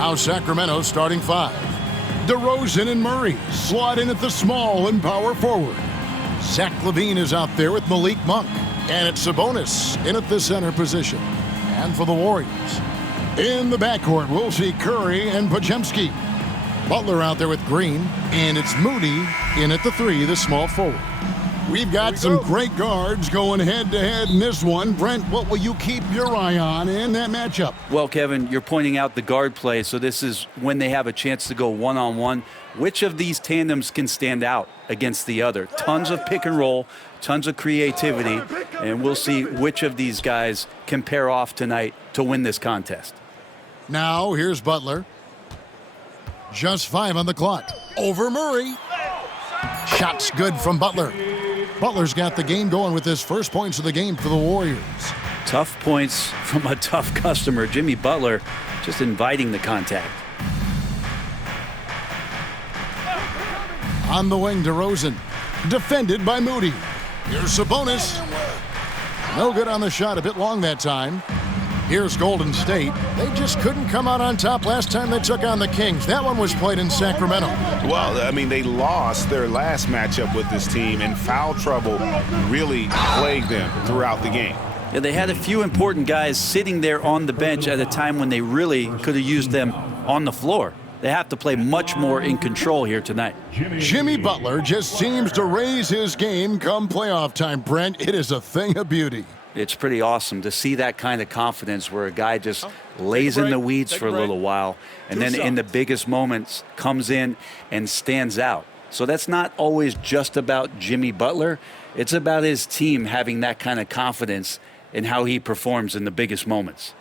Now Sacramento starting 5. DeRozan and Murray slot in at the small and power forward. Zach LaVine is out there with Malik Monk. And it's Sabonis in at the center position. And for the Warriors, in the backcourt, we'll see Curry and Podziemski. Butler out there with Green. And it's Moody in at the 3, the small forward. We've got some great guards going head-to-head in this one. Brent, what will you keep your eye on in that matchup? Well, Kevin, you're pointing out the guard play, so this is when they have a chance to go one-on-one. Which of these tandems can stand out against the other? Tons of pick and roll, tons of creativity, and we'll see which of these guys can pair off tonight to win this contest. Now, here's Butler. Just 5 on the clock. Over Murray. Shot's good from Butler. Butler's got the game going with his first points of the game for the Warriors. Tough points from a tough customer. Jimmy Butler just inviting the contact. On the wing, DeRozan. Defended by Moody. Here's Sabonis. No good on the shot. A bit long that time. Here's Golden State. They just couldn't come out on top last time they took on the Kings. That one was played in Sacramento. Well, I mean, they lost their last matchup with this team, and foul trouble really plagued them throughout the game. Yeah, they had a few important guys sitting there on the bench at a time when they really could have used them on the floor. They have to play much more in control here tonight. Jimmy Butler just seems to raise his game come playoff time, Brent. It is a thing of beauty. It's pretty awesome to see that kind of confidence where a guy just lays in the weeds for a little while and then in the biggest moments comes in and stands out. So that's not always just about Jimmy Butler. It's about his team having that kind of confidence in how he performs in the biggest moments.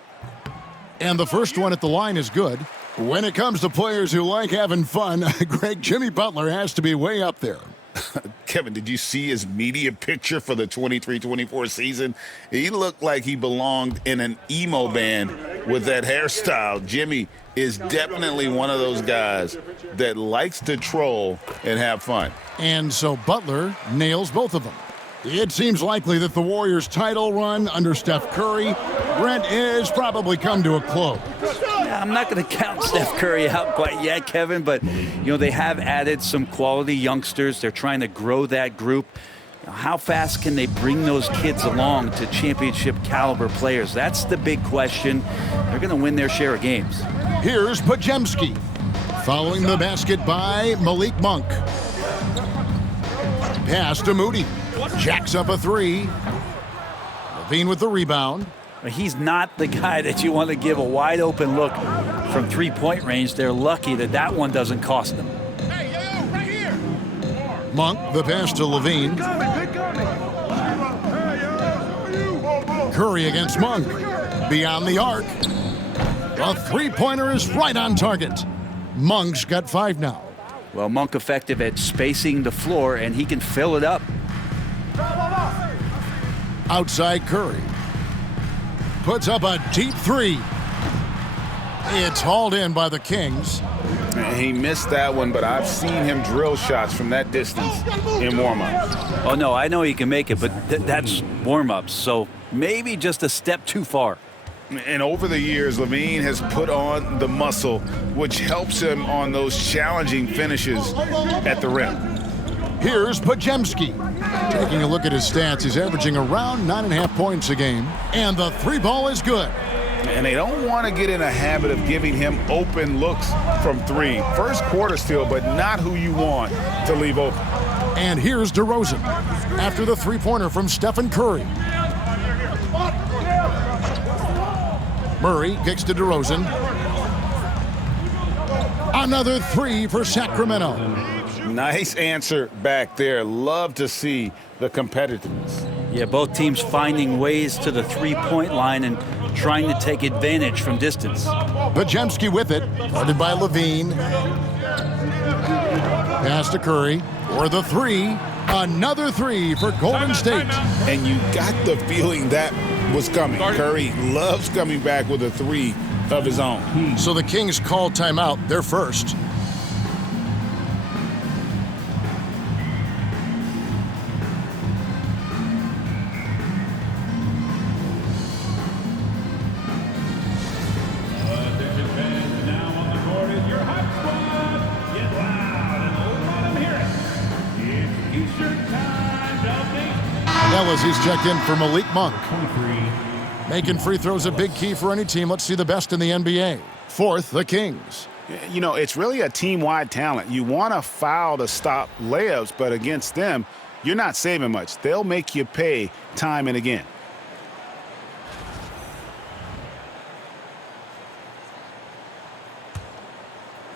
And the first one at the line is good. When it comes to players who like having fun, Greg, Jimmy Butler has to be way up there. Kevin, did you see his media picture for the 23-24 season? He looked like he belonged in an emo band with that hairstyle. Jimmy is definitely one of those guys that likes to troll and have fun. And so Butler nails both of them. It seems likely that the Warriors' title run under Steph Curry, Brent, is probably come to a close. Yeah, I'm not going to count Steph Curry out quite yet, Kevin, but they have added some quality youngsters. They're trying to grow that group. How fast can they bring those kids along to championship caliber players? That's the big question. They're going to win their share of games. Here's Podziemski, following the basket by Malik Monk. Pass to Moody. Jacks up a 3. LaVine with the rebound. He's not the guy that you want to give a wide open look from three-point range. They're lucky that one doesn't cost them. Right here. Monk, the pass to LaVine. Curry against Monk. Beyond the arc. The three-pointer is right on target. Monk's got 5 now. Well, Monk effective at spacing the floor, and he can fill it up. Outside Curry. Puts up a deep 3. It's hauled in by the Kings. He missed that one, but I've seen him drill shots from that distance in warm-ups. Oh, no, I know he can make it, but that's warm-ups, so maybe just a step too far. And over the years, LaVine has put on the muscle, which helps him on those challenging finishes at the rim. Here's Podziemski. Taking a look at his stats, he's averaging around 9.5 points a game. And the 3-ball is good. And they don't want to get in a habit of giving him open looks from 3. First quarter still, but not who you want to leave open. And here's DeRozan after the 3-pointer from Stephen Curry. Murray kicks to DeRozan. Another 3 for Sacramento. Nice answer back there. Love to see the competitiveness. Yeah, both teams finding ways to the three-point line and trying to take advantage from distance. Podziemski with it, guarded by LaVine. Pass to Curry for the 3. Another 3 for Golden State. And you got the feeling that was coming. Curry loves coming back with a 3 of his own. So the Kings call timeout. They're first. Ellis, he's checked in for Malik Monk. Making free throws a big key for any team. Let's see the best in the NBA. Fourth, the Kings. You know, it's really a team-wide talent. You want to foul to stop layups, but against them, you're not saving much. They'll make you pay time and again.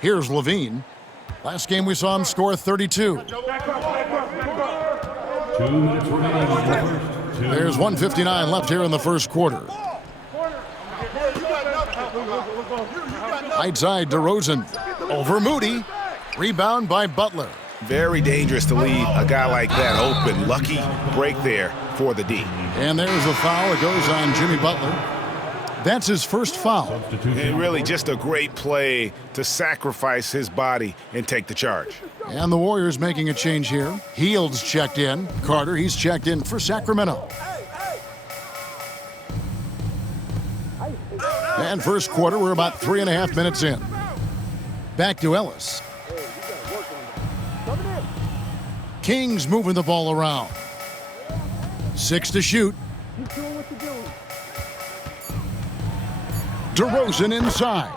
Here's Levine. Last game we saw him score 32. 2 minutes remaining. There's 1:59 left here in the first quarter. Right side, DeRozan. Over Moody. Rebound by Butler. Very dangerous to leave a guy like that open. Lucky break there for the D. And there's a foul. It goes on Jimmy Butler. That's his first foul. And really just a great play to sacrifice his body and take the charge. And the Warriors making a change here. Hield's checked in. Carter, he's checked in for Sacramento. And first quarter, we're about 3.5 minutes in. Back to Ellis. Kings moving the ball around. 6 to shoot. DeRozan inside.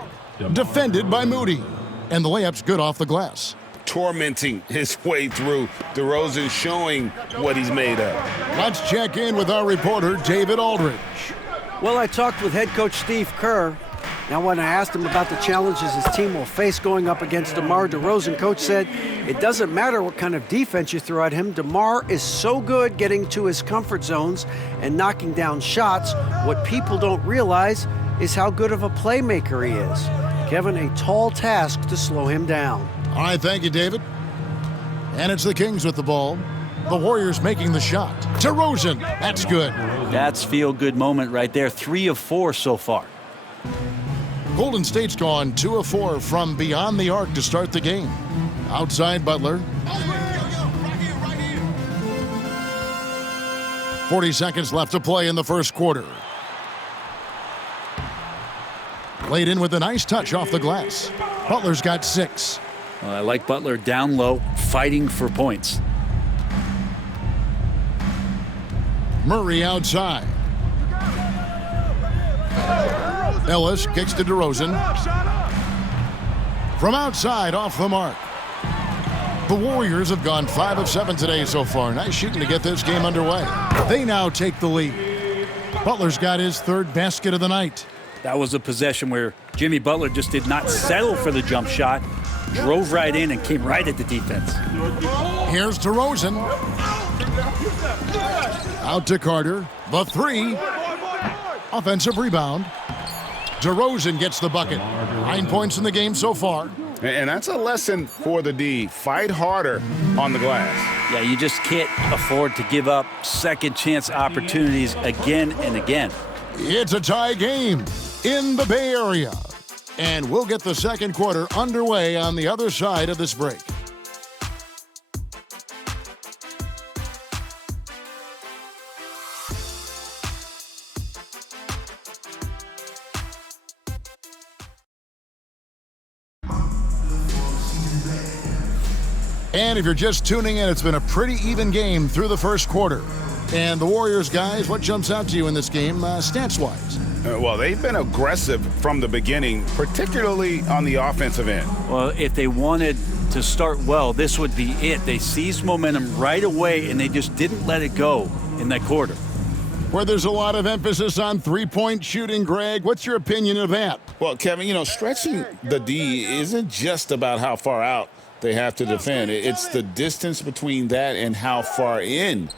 Defended by Moody. And the layup's good off the glass. Tormenting his way through. DeRozan showing what he's made of. Let's check in with our reporter, David Aldridge. Well, I talked with head coach Steve Kerr. Now, when I asked him about the challenges his team will face going up against DeMar DeRozan, coach said it doesn't matter what kind of defense you throw at him. DeMar is so good getting to his comfort zones and knocking down shots. What people don't realize is how good of a playmaker he is. Kevin, a tall task to slow him down. All right, thank you, David. And it's the Kings with the ball. The Warriors making the shot. DeRozan, that's good. That's feel-good moment right there. 3 of 4 so far. Golden State's gone 2 of 4 from beyond the arc to start the game. Outside Butler. 40 seconds left to play in the first quarter. Laid in with a nice touch off the glass. Butler's got 6. Well, I like Butler down low, fighting for points. Murray outside. Ellis kicks to DeRozan. From outside, off the mark. The Warriors have gone 5 of 7 today so far. Nice shooting to get this game underway. They now take the lead. Butler's got his 3rd basket of the night. That was a possession where Jimmy Butler just did not settle for the jump shot, drove right in and came right at the defense. Here's DeRozan. Out to Carter. The 3. Offensive rebound. DeRozan gets the bucket. 9 points in the game so far. And that's a lesson for the D. Fight harder on the glass. Yeah, you just can't afford to give up second chance opportunities again and again. It's a tie game in the Bay Area. And we'll get the second quarter underway on the other side of this break. And if you're just tuning in, it's been a pretty even game through the first quarter. And the Warriors, guys, what jumps out to you in this game, stats-wise? Well, they've been aggressive from the beginning, particularly on the offensive end. Well, if they wanted to start well, this would be it. They seized momentum right away, and they just didn't let it go in that quarter. Where there's a lot of emphasis on three-point shooting, Greg, what's your opinion of that? Well, Kevin, you know, stretching the D isn't just about how far out they have to defend. It's the distance between that and how far in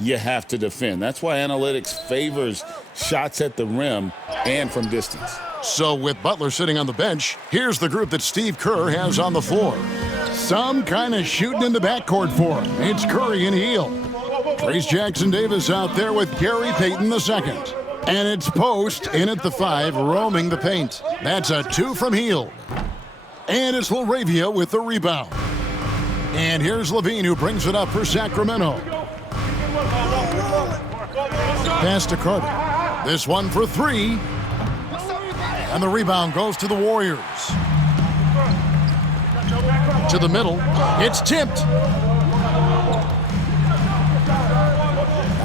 you have to defend. That's why analytics favors shots at the rim and from distance. So with Butler sitting on the bench, here's the group that Steve Kerr has on the floor. Some kind of shooting in the backcourt for him. It's Curry and Hield. Trace Jackson-Davis out there with Gary Payton II. And it's Post in at the 5, roaming the paint. That's a 2 from Hield. And it's LaRavia with the rebound. And here's Levine, who brings it up for Sacramento. Pass to Carter. This one for 3. And the rebound goes to the Warriors. To the middle. It's tipped.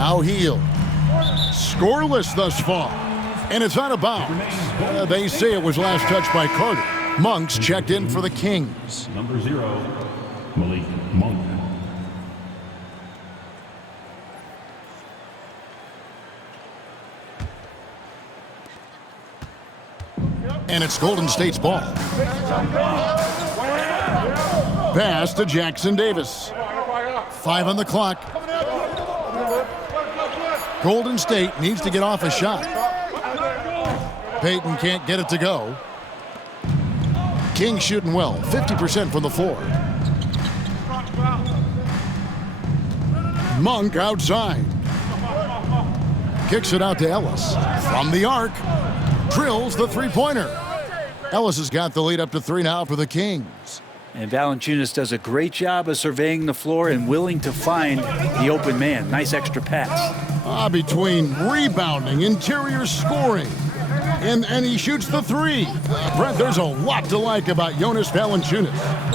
Now Heel. Scoreless thus far. And it's out of bounds. They say it was last touched by Carter. Monk's checked in for the Kings. Number 0, Malik Monk. And it's Golden State's ball. Pass to Jackson Davis. 5 on the clock. Golden State needs to get off a shot. Payton can't get it to go. Kings shooting well, 50% from the floor. Monk outside. Kicks it out to Ellis. From the arc. Drills the three-pointer. Ellis has got the lead up to 3 now for the Kings. And Valanciunas does a great job of surveying the floor and willing to find the open man. Nice extra pass. Between rebounding, interior scoring, and he shoots the 3. Brett, there's a lot to like about Jonas Valanciunas.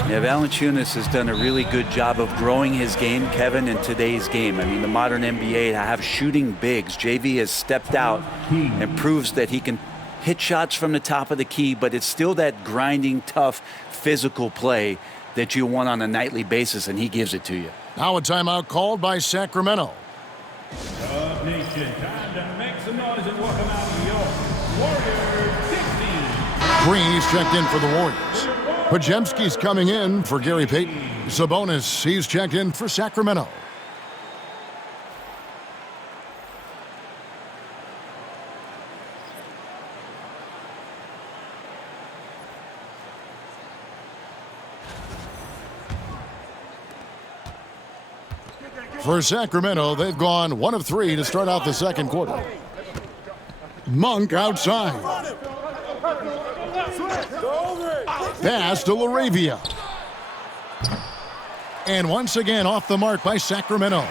Yeah, Valanciunas has done a really good job of growing his game, Kevin, in today's game. I mean, the modern NBA have shooting bigs. JV has stepped out and proves that he can hit shots from the top of the key, but it's still that grinding, tough, physical play that you want on a nightly basis, and he gives it to you. Now a timeout called by Sacramento. Nation, time to make some noise and welcome out your Warriors 16. Green, he's checked in for the Warriors. Podziemski's coming in for Gary Payton. Sabonis, he's checked in for Sacramento. For Sacramento, they've gone 1 of 3 to start out the second quarter. Monk outside. Pass to LaRavia. And once again off the mark by Sacramento.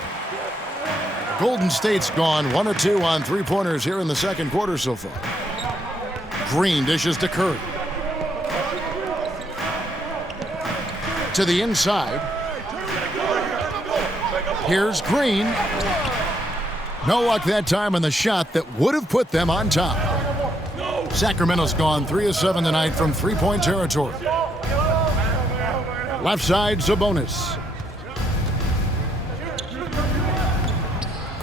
Golden State's gone 1 of 2 on three-pointers here in the second quarter so far. Green dishes to Curry. To the inside. Here's Green. No luck that time on the shot that would have put them on top. Sacramento's gone 3 of 7 tonight from three-point territory. Left side, Sabonis.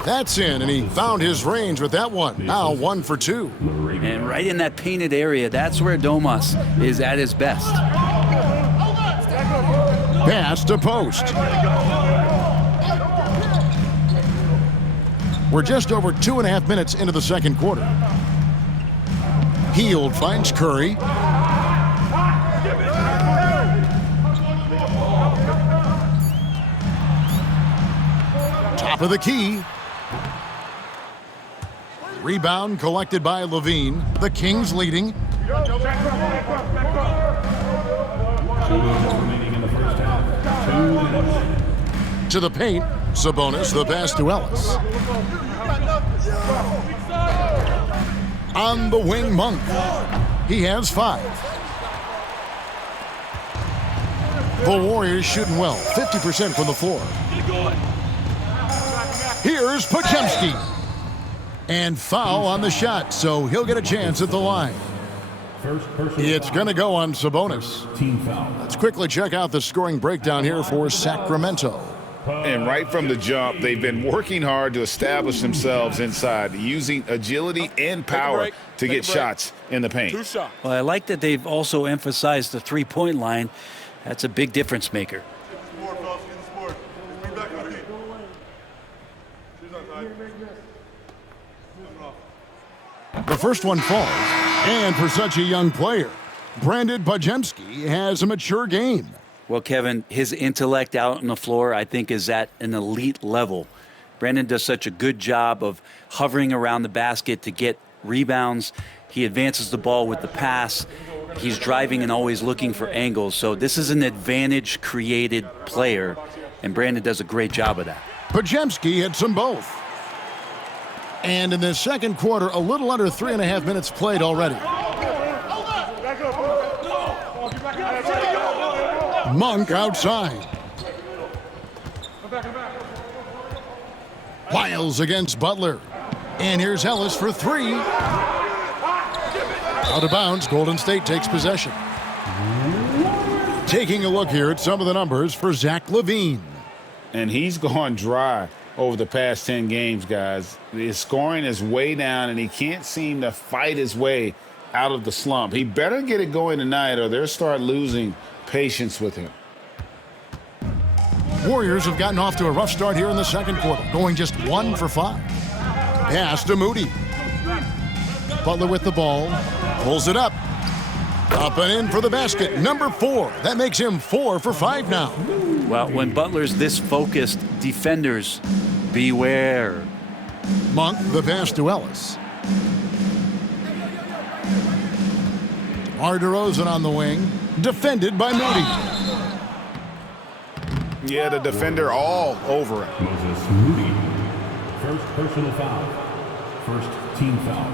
That's in, and he found his range with that one. Now 1 for 2. And right in that painted area, that's where Domas is at his best. Pass to Post. We're just over 2.5 minutes into the second quarter. Hield finds Curry. Top of the key. Rebound collected by Levine. The Kings leading. 2 minutes remaining in the first half. 2 minutes. To the paint. Sabonis, the pass to Ellis. On the wing, Monk. He has 5. The Warriors shooting well, 50% from the floor. Here's Podziemski. And foul on the shot, so he'll get a chance at the line. It's going to go on Sabonis. Team foul. Let's quickly check out the scoring breakdown here for Sacramento. And right from the jump, they've been working hard to establish themselves inside, using agility and power to get shots in the paint. Well, I like that they've also emphasized the three-point line. That's a big difference maker. The first one falls, and for such a young player, Brandon Podziemski has a mature game. Well, Kevin, his intellect out on the floor, I think, is at an elite level. Brandon does such a good job of hovering around the basket to get rebounds. He advances the ball with the pass. He's driving and always looking for angles. So this is an advantage-created player, and Brandon does a great job of that. Podziemski hits them both. And in the second quarter, a little under 3.5 minutes played already. Monk outside. Wiles against Butler. And here's Ellis for three. Out of bounds, Golden State takes possession. Taking a look here at some of the numbers for Zach LaVine. And he's gone dry over the past 10 games, guys. His scoring is way down, and he can't seem to fight his way out of the slump. He better get it going tonight, or they'll start losing patience with him. Warriors have gotten off to a rough start here in the second quarter, going just 1 for 5. Pass to Moody. Butler with the ball, pulls it up. Up and in for the basket, number 4. That makes him 4 for 5 now. Well, when Butler's this focused, defenders beware. Monk, the pass to Ellis. DeMar DeRozan on the wing, defended by Moody. Yeah, the defender all over it. Moses Moody. First personal foul. First team foul.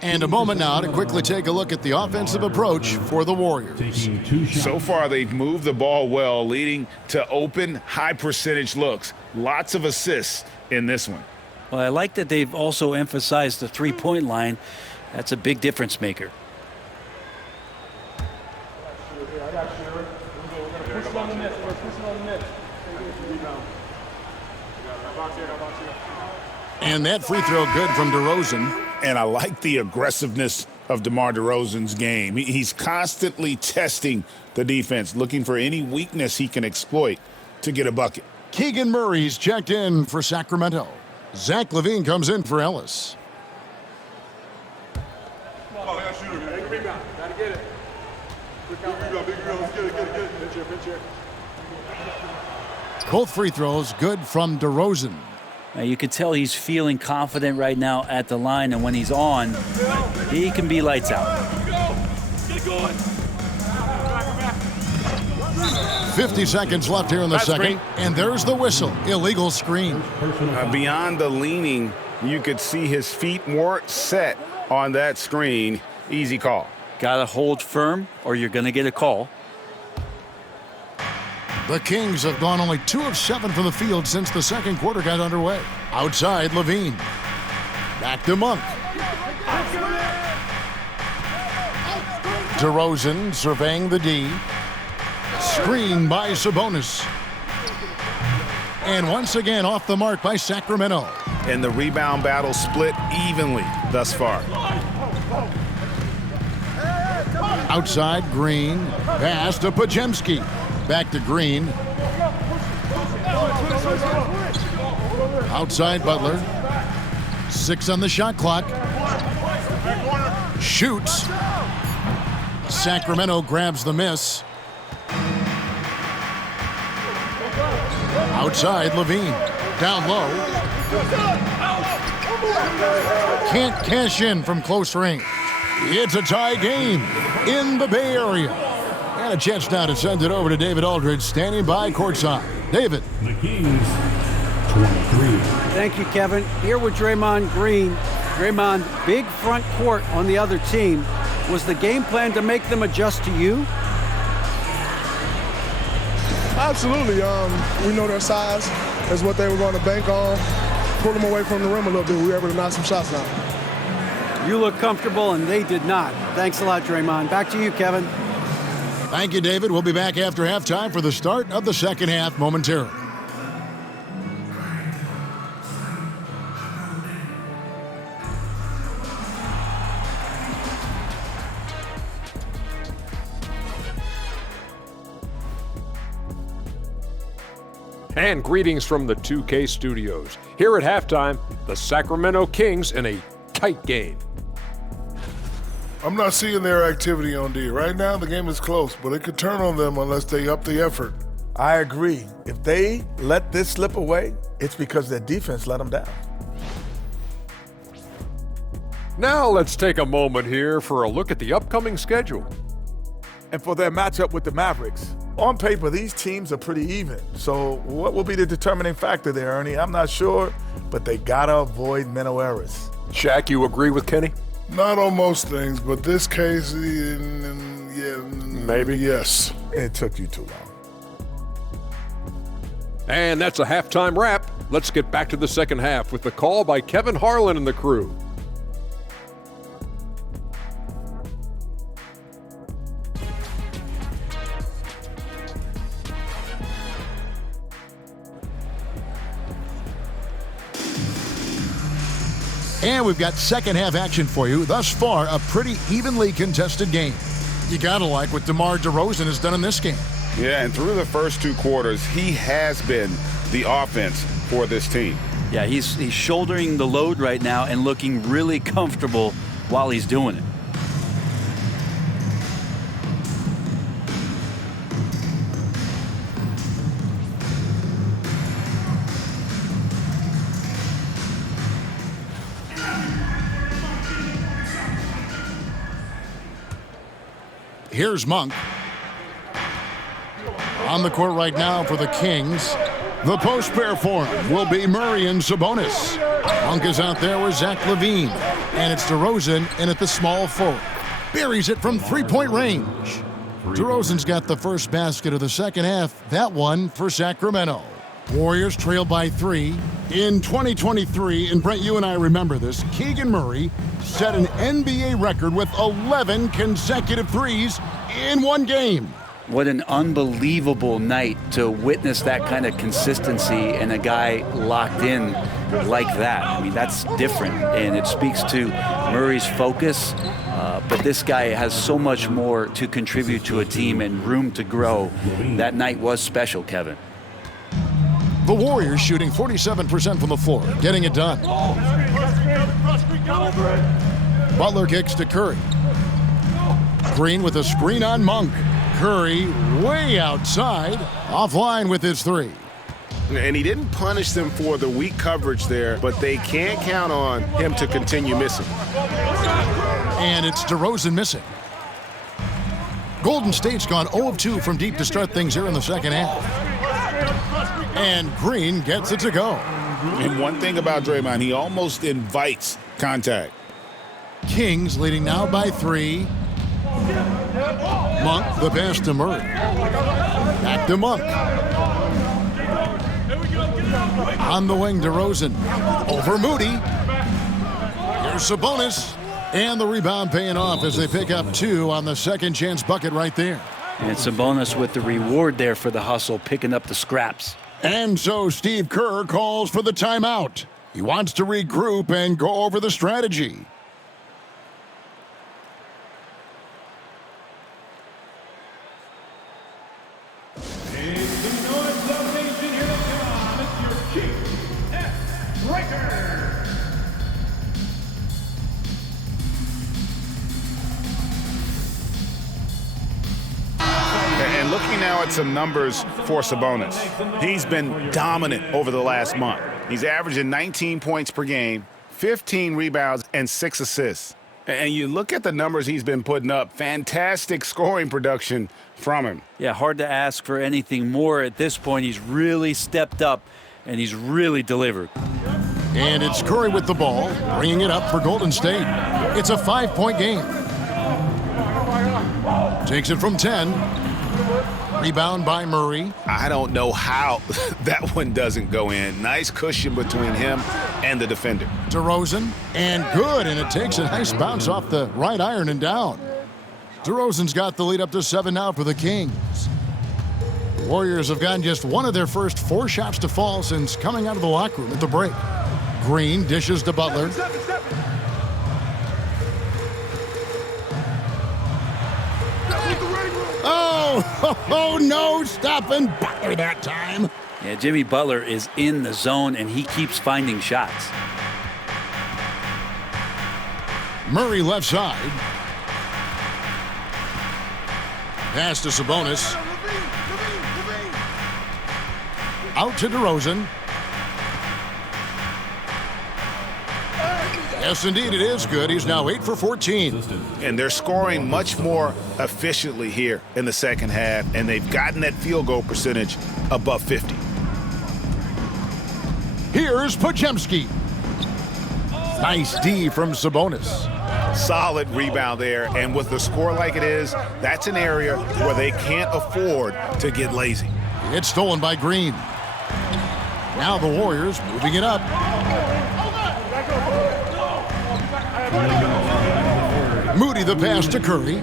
And a moment now to quickly take a look at the offensive approach for the Warriors. Taking 2 shots. So far, they've moved the ball well, leading to open, high-percentage looks. Lots of assists in this one. Well, I like that they've also emphasized the three-point line. That's a big difference maker. And that free throw good from DeRozan. And I like the aggressiveness of DeMar DeRozan's game. He's constantly testing the defense, looking for any weakness he can exploit to get a bucket. Keegan Murray's checked in for Sacramento. Zach LaVine comes in for Ellis. Both free throws good from DeRozan. Now you can tell he's feeling confident right now at the line, and when he's on, he can be lights out. 50 seconds left here in the second, and there's the whistle. Illegal screen. Beyond the leaning, you could see his feet weren't set on that screen. Easy call. Got to hold firm, or you're going to get a call. The Kings have gone only 2 of 7 from the field since the second quarter got underway. Outside, LaVine. Back to Monk. DeRozan surveying the D. Screen by Sabonis. And once again off the mark by Sacramento. And the rebound battle split evenly thus far. Outside, Green. Pass to Pajemski. Back to Green. Outside, Butler. 6 on the shot clock. Shoots. Sacramento grabs the miss. Outside, LaVine. Down low. Can't cash in from close range. It's a tie game in the Bay Area. And a chance now to send it over to David Aldridge, standing by courtside. David. The Kings, 23. Thank you, Kevin. Here with Draymond Green. Draymond, big front court on the other team. Was the game plan to make them adjust to you? Absolutely. We know their size is what they were going to bank on. Pull them away from the rim a little bit. We were able to knock some shots down. You look comfortable, and they did not. Thanks a lot, Draymond. Back to you, Kevin. Thank you, David. We'll be back after halftime for the start of the second half momentarily. And greetings from the 2K studios. Here at halftime, the Sacramento Kings in a tight game. I'm not seeing their activity on D. Right now, the game is close, but it could turn on them unless they up the effort. I agree. If they let this slip away, it's because their defense let them down. Now let's take a moment here for a look at the upcoming schedule. And for their matchup with the Mavericks, on paper, these teams are pretty even. So what will be the determining factor there, Ernie? I'm not sure, but they gotta avoid mental errors. Shaq, you agree with Kenny? Not on most things, but this case, Maybe. Yes. It took you too long. And that's a halftime wrap. Let's get back to the second half with the call by Kevin Harlan and the crew. And we've got second half action for you. Thus far, a pretty evenly contested game. You gotta like what DeMar DeRozan has done in this game. Yeah, and through the first 2 quarters, he has been the offense for this team. Yeah, he's shouldering the load right now and looking really comfortable while he's doing it. Here's Monk. On the court right now for the Kings. The post pair for him will be Murray and Sabonis. Monk is out there with Zach LaVine. And it's DeRozan in at the small forward. Buries it from three-point range. DeRozan's got the first basket of the second half. That one for Sacramento. Warriors trail by 3. In 2023, and Brent, you and I remember this, Keegan Murray set an NBA record with 11 consecutive threes in one game. What an unbelievable night to witness that kind of consistency and a guy locked in like that. I mean, that's different, and it speaks to Murray's focus. But this guy has so much more to contribute to a team and room to grow. That night was special, Kevin. The Warriors shooting 47% from the floor, getting it done. Butler kicks to Curry. Green with a screen on Monk. Curry way outside, offline with his 3. And he didn't punish them for the weak coverage there, but they can't count on him to continue missing. And it's DeRozan missing. Golden State's gone 0 of 2 from deep to start things here in the second half. And Green gets it to go. And one thing about Draymond, he almost invites contact. Kings leading now by 3. Monk, the pass to Murray. Back to Monk. On the wing, DeRozan. Over Moody. Here's Sabonis. And the rebound paying off as they pick up 2 on the second chance bucket right there. And Sabonis with the reward there for the hustle, picking up the scraps. And so Steve Kerr calls for the timeout. He wants to regroup and go over the strategy. And looking now at some numbers for Sabonis. He's been dominant over the last month. He's averaging 19 points per game, 15 rebounds, and 6 assists. And you look at the numbers he's been putting up, fantastic scoring production from him. Yeah, hard to ask for anything more at this point. He's really stepped up, and he's really delivered. And it's Curry with the ball, bringing it up for Golden State. It's a 5-point game. Takes it from 10. Rebound by Murray. I don't know how that one doesn't go in. Nice cushion between him and the defender. DeRozan, and good, and it takes a nice bounce off the right iron and down. DeRozan's got the lead up to 7 now for the Kings. The Warriors have gotten just one of their first 4 shots to fall since coming out of the locker room at the break. Green dishes to Butler. Oh, no, stopping Butler that time. Yeah, Jimmy Butler is in the zone, and he keeps finding shots. Murray left side. Pass to Sabonis. Out to DeRozan. Yes, indeed, it is good. He's now 8 for 14. And they're scoring much more efficiently here in the second half, and they've gotten that field goal percentage above 50. Here's Podziemski. Nice D from Sabonis. Solid rebound there. And with the score like it is, that's an area where they can't afford to get lazy. It's stolen by Green. Now the Warriors moving it up. Moody the pass to Curry.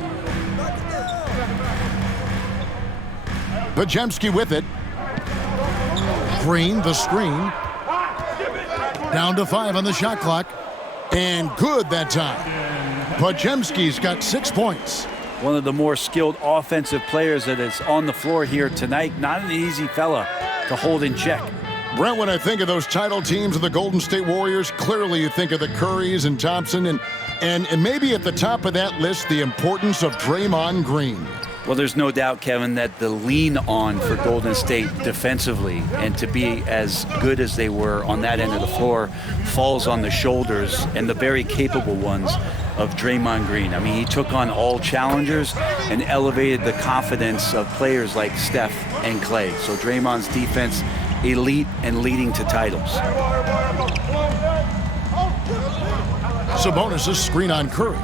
Podziemski with it. Green the screen. Down to 5 on the shot clock. And good that time. Podziemski's got 6 points. One of the more skilled offensive players that is on the floor here tonight. Not an easy fella to hold in check. Brent, when I think of those title teams of the Golden State Warriors, clearly you think of the Currys and Thompson, and maybe at the top of that list, the importance of Draymond Green. Well, there's no doubt, Kevin, that the lean on for Golden State defensively and to be as good as they were on that end of the floor falls on the shoulders and the very capable ones of Draymond Green. I mean, he took on all challengers and elevated the confidence of players like Steph and Clay. So Draymond's defense, elite and leading to titles. Sabonis' screen on Curry.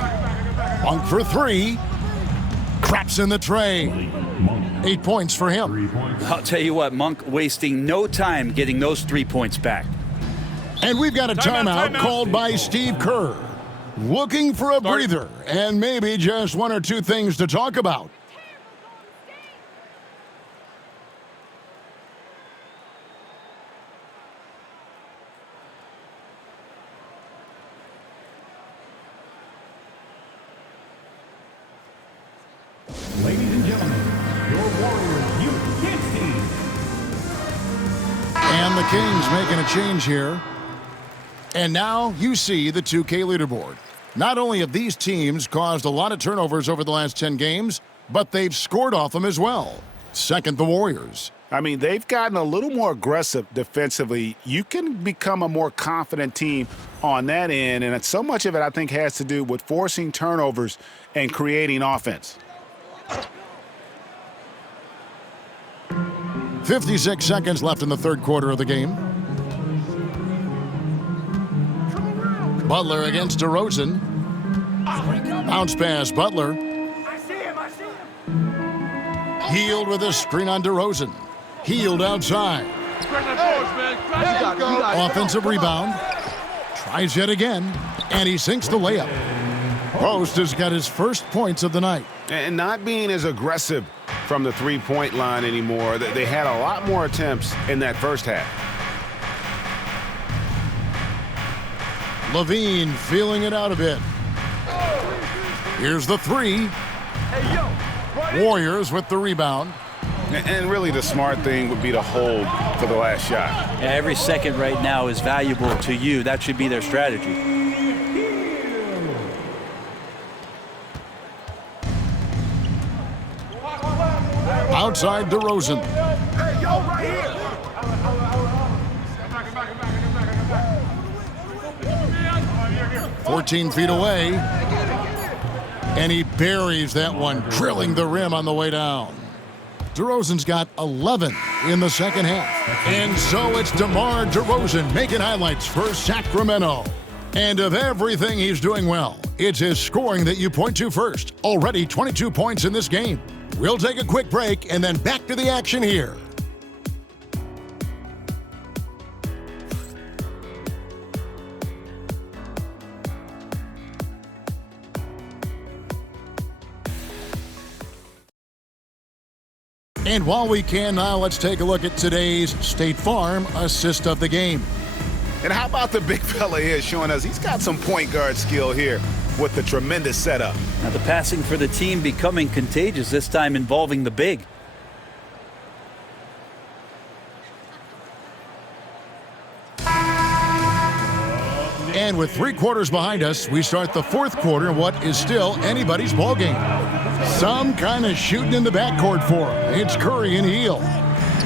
Monk for 3. Traps in the tray. 8 points for him. I'll tell you what, Monk wasting no time getting those 3 points back. And we've got a timeout called by Steve Kerr. Looking for a breather and maybe just 1 or 2 things to talk about. Ladies and gentlemen, your Warriors Youth Kids team. And the Kings making a change here. And now you see the 2K leaderboard. Not only have these teams caused a lot of turnovers over the last 10 games, but they've scored off them as well. Second, the Warriors. I mean, they've gotten a little more aggressive defensively. You can become a more confident team on that end, and so much of it, I think, has to do with forcing turnovers and creating offense. 56 seconds left in the third quarter of the game. Butler against DeRozan. Bounce pass, Butler. Hield with a screen on DeRozan. Hield outside. Offensive rebound. Tries yet again, and he sinks the layup. Post has got his first points of the night. And not being as aggressive from the three-point line anymore. They had a lot more attempts in that first half. Levine feeling it out a bit. Here's the 3. Warriors with the rebound. And really the smart thing would be to hold for the last shot. Yeah, every second right now is valuable to you. That should be their strategy. Outside DeRozan. 14 feet away. And he buries that one, drilling the rim on the way down. DeRozan's got 11 in the second half. And so it's DeMar DeRozan making highlights for Sacramento. And of everything he's doing well, it's his scoring that you point to first. Already 22 points in this game. We'll take a quick break and then back to the action here. And while we can now, let's take a look at today's State Farm assist of the game. And how about the big fella here showing us he's got some point guard skill here with the tremendous setup. Now the passing for the team becoming contagious, this time involving the big. And with 3 quarters behind us, we start the fourth quarter in what is still anybody's ballgame. Some kind of shooting in the backcourt for him. It's Curry and Hield.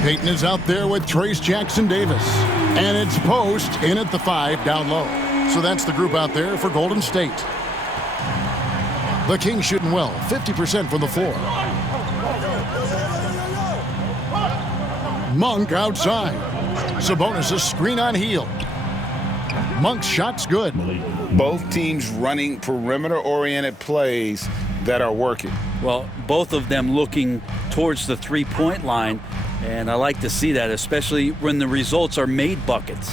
Payton is out there with Trace Jackson-Davis. And it's Post in at the 5 down low. So that's the group out there for Golden State. The Kings shooting well, 50% from the floor. Monk outside. Sabonis a screen on Hield. Monk's shot's good. Both teams running perimeter-oriented plays that are working. Well, both of them looking towards the three-point line, and I like to see that, especially when the results are made buckets.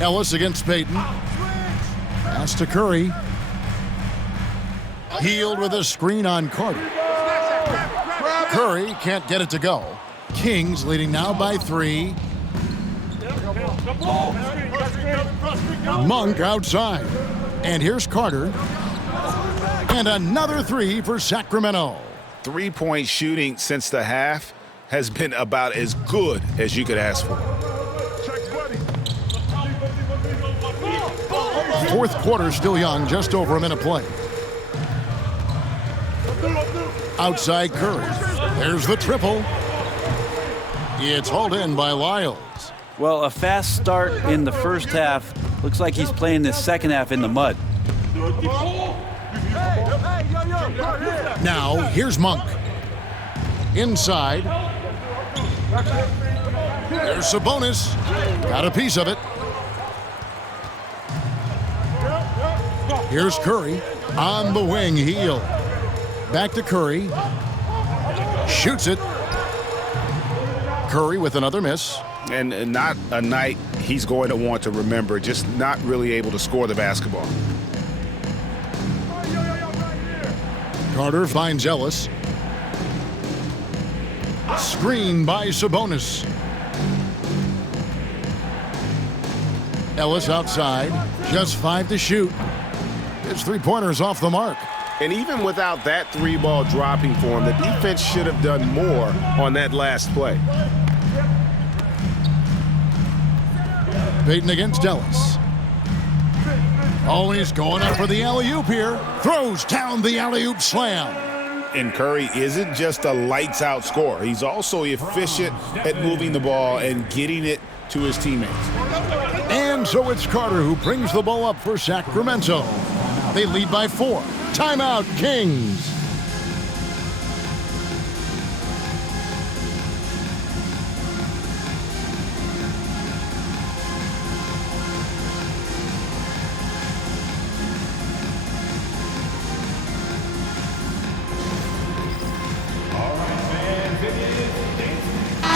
Ellis against Payton. Pass to Curry. Healed with a screen on Carter. Curry can't get it to go. Kings leading now by 3. Monk outside. And here's Carter. And another 3 for Sacramento. Three-point shooting since the half has been about as good as you could ask for. Fourth quarter still young, just over a minute play. Outside Curry. There's the triple. It's hauled in by Lyles. Well, a fast start in the first half. Looks like he's playing the second half in the mud. Now, here's Monk. Inside. There's Sabonis. Got a piece of it. Here's Curry on the wing, heel. Back to Curry. Shoots it. Curry with another miss. And not a night he's going to want to remember, just not really able to score the basketball. Carter finds Ellis. Screen by Sabonis. Ellis outside. Just 5 to shoot. His three-pointer's off the mark. And even without that 3-ball dropping for him, the defense should have done more on that last play. Payton against Ellis. Oh, he's going up for the alley-oop here. Throws down the alley-oop slam. And Curry isn't just a lights-out scorer. He's also efficient at moving the ball and getting it to his teammates. And so it's Carter who brings the ball up for Sacramento. They lead by 4. Timeout, Kings.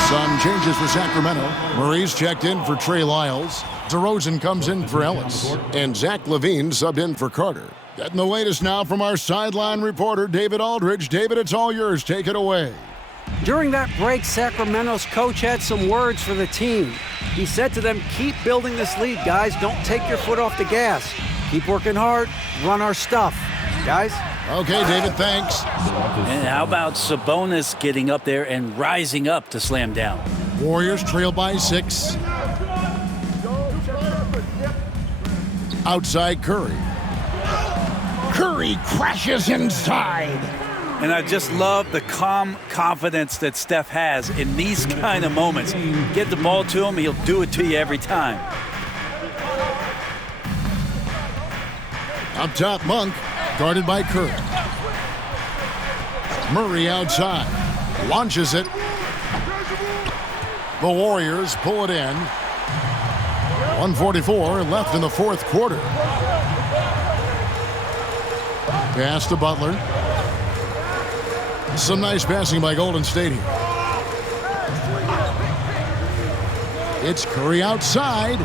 Some changes for Sacramento. Murray's checked in for Trey Lyles. DeRozan comes in for Ellis. And Zach LaVine subbed in for Carter. Getting the latest now from our sideline reporter, David Aldridge. David, it's all yours. Take it away. During that break, Sacramento's coach had some words for the team. He said to them, keep building this lead, guys. Don't take your foot off the gas. Keep working hard. Run our stuff. Guys? Okay, David, thanks. And how about Sabonis getting up there and rising up to slam down? Warriors trail by 6. Outside Curry. Curry crashes inside. And I just love the calm confidence that Steph has in these kind of moments. Get the ball to him, he'll do it to you every time. Up top, Monk, guarded by Curry. Murray outside, launches it. The Warriors pull it in. 1:44 left in the fourth quarter. Pass to Butler. Some nice passing by Golden State here. It's Curry outside.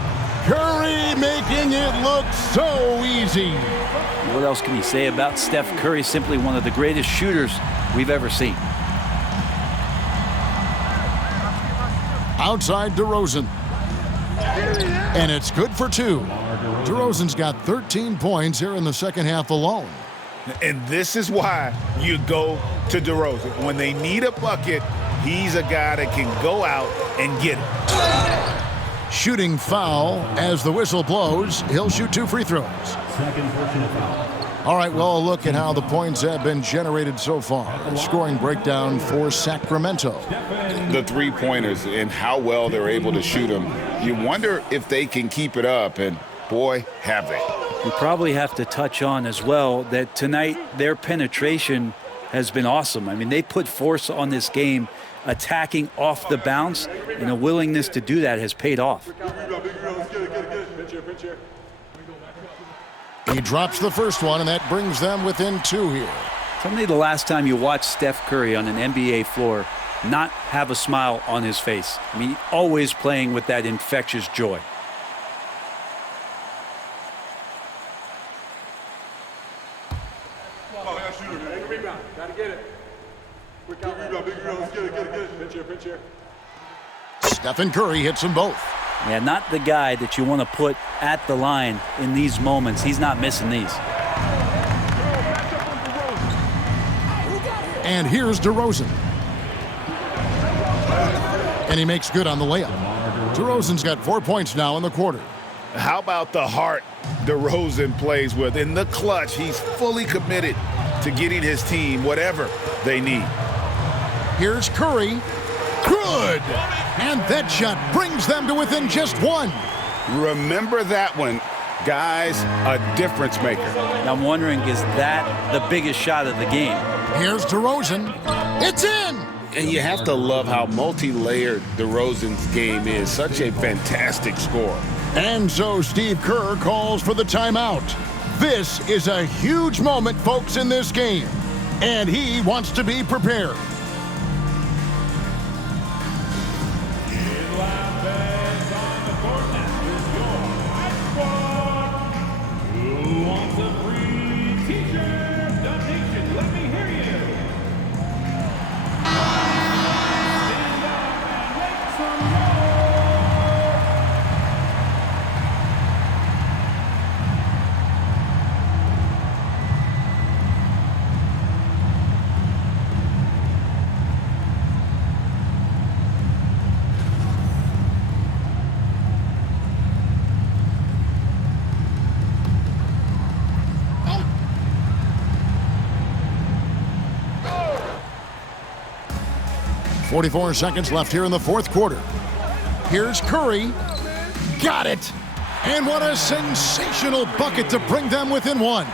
Curry making it look so easy. What else can you say about Steph Curry? Simply one of the greatest shooters we've ever seen. Outside DeRozan. And it's good for 2. DeRozan's got 13 points here in the second half alone. And this is why you go to DeRozan. When they need a bucket, he's a guy that can go out and get it. Shooting foul as the whistle blows. He'll shoot 2 free throws. Second personal foul. All right, well, a look at how the points have been generated so far. A scoring breakdown for Sacramento. The three-pointers and how well they're able to shoot them. You wonder if they can keep it up, and boy, have they. We probably have to touch on as well that tonight their penetration has been awesome. I mean, they put force on this game, attacking off the bounce, and a willingness to do that has paid off. He drops the first one, and that brings them within 2 here. Tell me the last time you watched Steph Curry on an NBA floor not have a smile on his face. I mean, always playing with that infectious joy. Stephen Curry hits them both. Yeah, not the guy that you want to put at the line in these moments. He's not missing these. And here's DeRozan. And he makes good on the layup. DeRozan's got 4 points now in the quarter. How about the heart DeRozan plays with? In the clutch, he's fully committed to getting his team whatever they need. Here's Curry. Good! And that shot brings them to within just 1. Remember that one. Guys, a difference maker. I'm wondering, is that the biggest shot of the game? Here's DeRozan. It's in! And you have to love how multi-layered DeRozan's game is. Such a fantastic scorer. And so Steve Kerr calls for the timeout. This is a huge moment, folks, in this game. And he wants to be prepared. .44 seconds left here in the fourth quarter. Here's Curry. Got it! And what a sensational bucket to bring them within 1.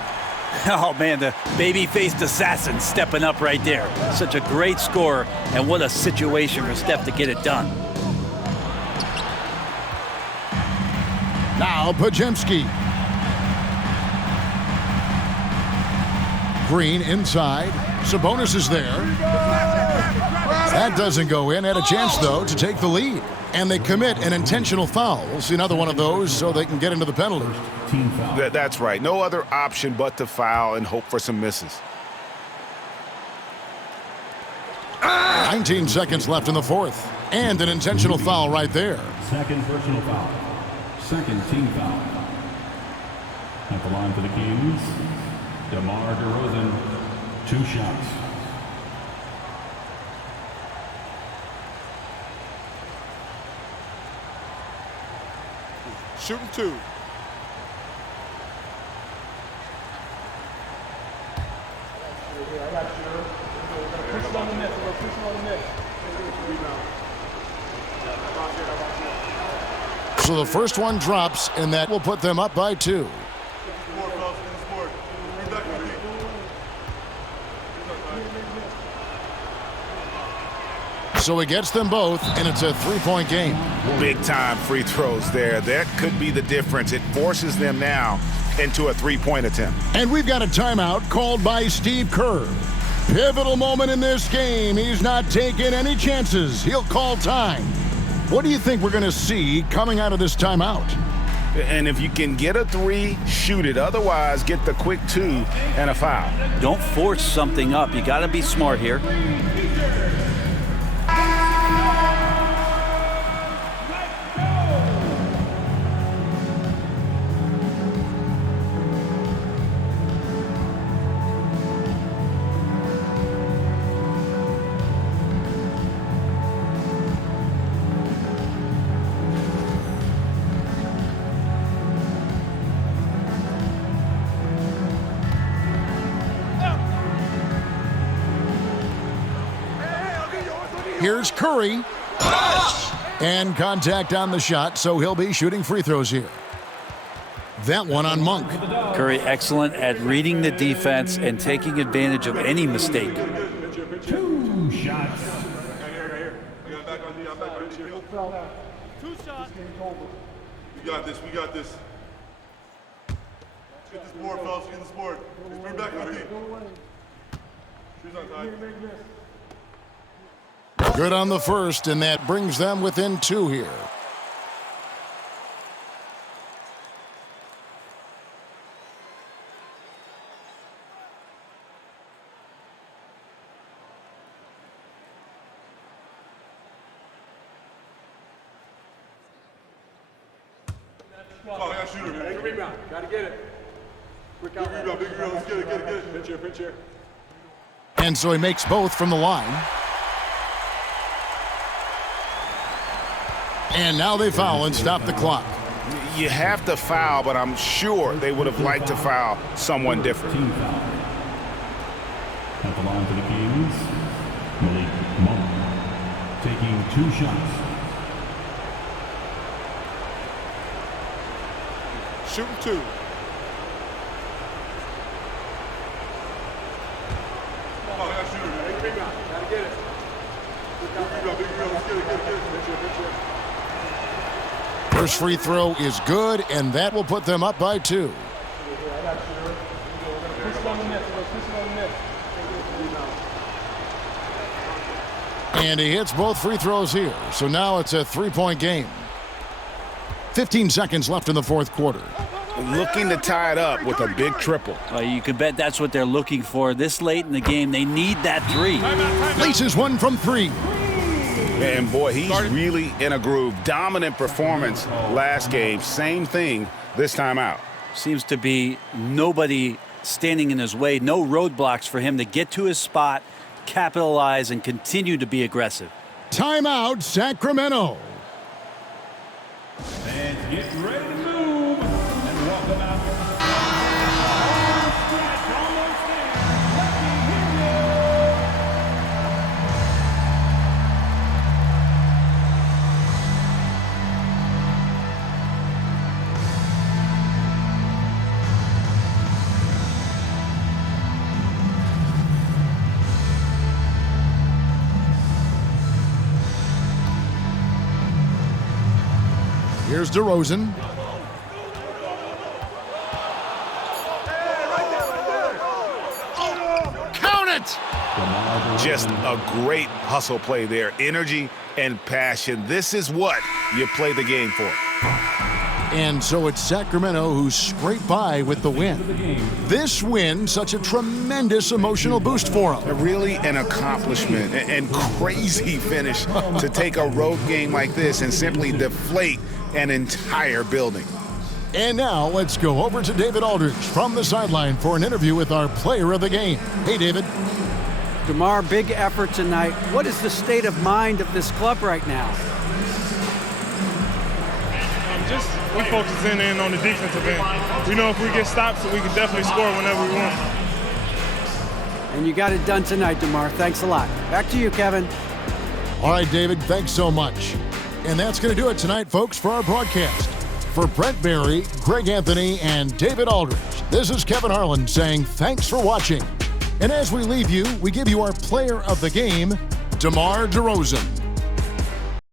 Oh, man, the baby-faced assassin stepping up right there. Such a great scorer, and what a situation for Steph to get it done. Now Pajemski. Green inside. Sabonis is there. That doesn't go in. Had a chance, though, to take the lead. And they commit an intentional foul. We'll see another one of those so they can get into the penalty. That's right. No other option but to foul and hope for some misses. 19 seconds left in the fourth. And an intentional foul right there. Second personal foul. Second team foul. At the line for the Kings, DeMar DeRozan, 2 shots. Shooting 2. So the first one drops, and that will put them up by 2. So he gets them both, and it's a 3-point game. Big-time free throws there. That could be the difference. It forces them now into a 3-point attempt. And we've got a timeout called by Steve Kerr. Pivotal moment in this game. He's not taking any chances. He'll call time. What do you think we're going to see coming out of this timeout? And if you can get a 3, shoot it. Otherwise, get the quick 2 and a foul. Don't force something up. You got to be smart here. Here's Curry. And contact on the shot, so he'll be shooting free throws here. That one on Monk. Curry excellent at reading the defense and taking advantage of any mistake. 2 shots. We got this. We got this. Let's get this board, fellas. Get this board. Let's bring back my team. Shoes on tight. Good on the first, and that brings them within 2 here. Oh, I got a shooter, man. Big rebound. Got to get it. Quick out. Big rebound. Let's get it. Pinch here. And so he makes both from the line. And now they foul and stop the clock. You have to foul, but I'm sure they would have liked to foul someone different. Team foul. At the line for the Kings, Malik Monk taking 2 shots. Shooting 2. Oh, I got a shooter, man. Big rebound. Got to get it. Big rebound. Let's get it. Pinch here. First free throw is good, and that will put them up by 2. And he hits both free throws here. So now it's a 3-point game. 15 seconds left in the fourth quarter. Looking to tie it up with a big triple. You can bet that's what they're looking for this late in the game. They need that 3. Laces one from 3. And boy, he's really in a groove. Dominant performance last game. Same thing this time out. Seems to be nobody standing in his way. No roadblocks for him to get to his spot, capitalize, and continue to be aggressive. Timeout, Sacramento. And get ready to move. And welcome out. Almost there. Here's DeRozan. Count it! Just a great hustle play there. Energy and passion. This is what you play the game for. And so it's Sacramento who scraped by with the win. This win, such a tremendous emotional boost for them. Really an accomplishment and crazy finish to take a road game like this and simply deflate an entire building. And now let's go over to David Aldridge from the sideline for an interview with our player of the game. Hey, David. DeMar, big effort tonight. What is the state of mind of this club right now? We focus in on the defensive end. We know if we get stops, we can definitely score whenever we want. And you got it done tonight, DeMar. Thanks a lot. Back to you, Kevin. All right, David, thanks so much. And that's going to do it tonight, folks, for our broadcast. For Brent Barry, Greg Anthony, and David Aldridge, this is Kevin Harlan saying thanks for watching. And as we leave you, we give you our player of the game, DeMar DeRozan.